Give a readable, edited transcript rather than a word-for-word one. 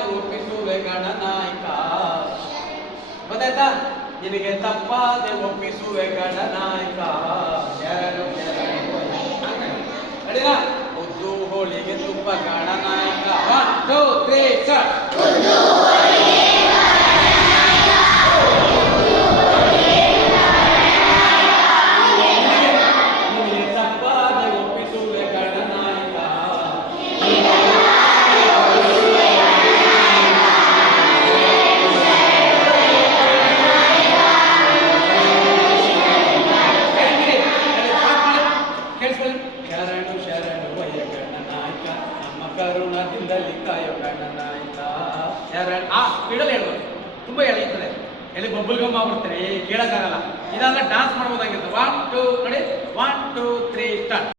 ತಪ್ಪಾದೆ ಒಪ್ಪಿಸುವೆ ಗಣನಾಯಕ. ಗೊತ್ತಾಯ್ತಾ? ನಿನಗೆ ತಪ್ಪಾದೆ ಒಪ್ಪಿಸುವೆ ಗಣನಾಯಕ. ಶರಣು ಶರಣು ಅಡಿನಾ ಉದ್ದು ಹೋಳಿಗೆ ತುಪ್ಪ ಗಣನಾಯಕ. 1 2 3 ಸ್ಟಾರ್ಟ್. ಶರಣು ಶರಣು ವಯ ಗಣನಾಯಕ, ನಮ್ಮ ಕರುಣದಿಂದಲಿ ಕಾಯೋ ಗಣನಾಯಕ. ಶರಣ್ ಆ ಸ್ಪೀಡಲ್ಲಿ ಹೇಳ್ಬೋದು, ತುಂಬಾ ಎಳೆಯುತ್ತದೆ. ಎಲ್ಲಿ ಬಬ್ಬಲ್ ಗಮ್ ಆಗ್ಬಿಡ್ತಾರೆ, ಕೇಳಕ್ಕಾಗಲ್ಲ. ಇದಾದ್ರೆ ಡಾನ್ಸ್ ಮಾಡ್ಬೋದಾಗಿರುತ್ತೆ. 1 2